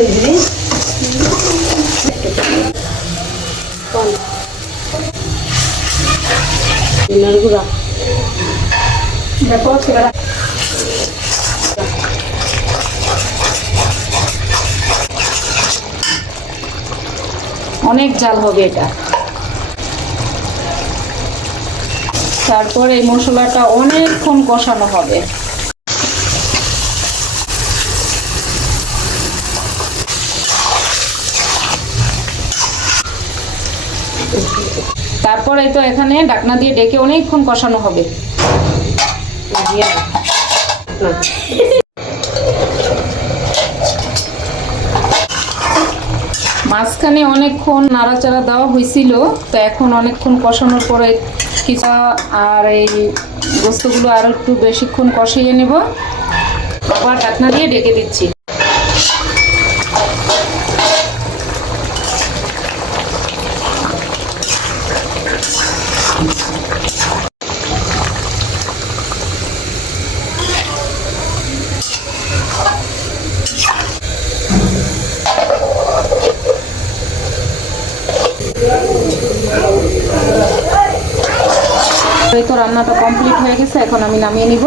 করে দিবি গুঁড়া দেখো অনেক জাল হবে এটা। তারপর এই মশলাটা অনেকক্ষণ কষানো হবে। তারপরে তো এখানে ঢাকনা দিয়ে ডেকে অনেকক্ষণ কষানো হবে। মাঝখানে অনেকক্ষণ নাড়াচাড়া দেওয়া হয়েছিল, তো এখন অনেকক্ষণ কষানোর পরে কিছু আর এই গোস্তগুলো আরো একটু বেশিক্ষণ কষিয়ে নেব। আবার ঢাকনা দিয়ে ডেকে দিচ্ছি। এই তো রান্নাটা কমপ্লিট হয়ে গেছে, এখন আমি নামিয়ে নিব।